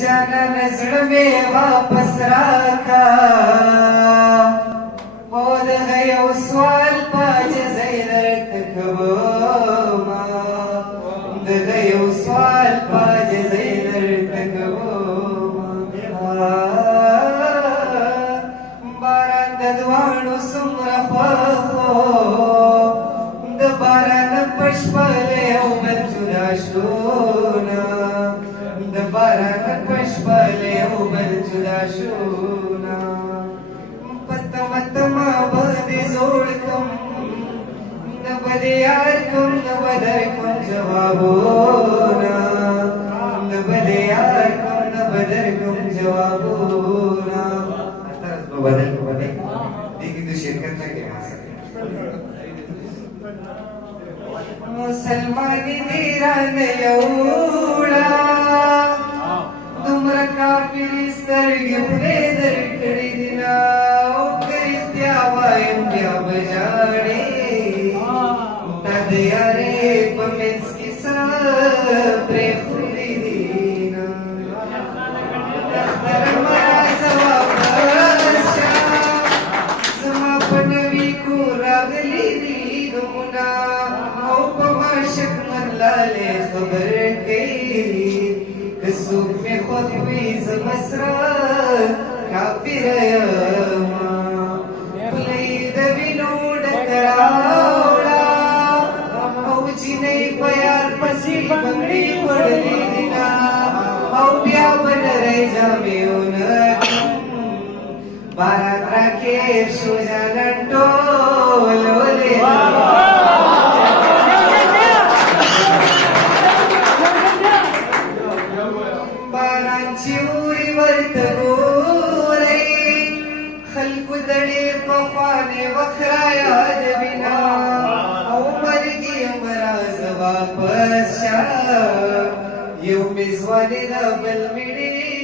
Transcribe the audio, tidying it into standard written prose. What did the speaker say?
جانان زړه مې واپس راکا او دغه یو سوال په عاجزۍ درته کومه دغه یو سوال په عاجزۍ درته کومه باران د دواړو څومره خوښ د باران په شپه له یو بل جدا شونا د باران په شپه له یو بل جدا شونا په تمه تمه به دې زوړ کړم نه به دې یار کړم نه به درکړم جوابونه نه به دې یار کړم نه به درکړم جوابونه طرز به بدل کو بدل دې کې تو شرکت نه کوي مسلمانی دیران یوڑا دمرا کافری سترگی خلی در کری دینا او کرشتیا وایم بیا بجاڑی تا دیارے پمینس کی سپری خلی دینا دختر مرا زواب شا زما پنوی کو راغلی دی دمنا لالے خبر کئی کسوک میں خود ہوئی زمسرات کافر یاما پلید وینو ڈکراوڑا او چی نئی پیار پسی بگڑی پڑلی دینا او بیا بن رئی جامیو نکم باران راکیر شو جانن ٹولو لینا چیوری ورتگوری خلق دڑیر پخوانے وخرا یاد بنا او مرگی امراز واپس شا یو میزوانی دا بل میڑی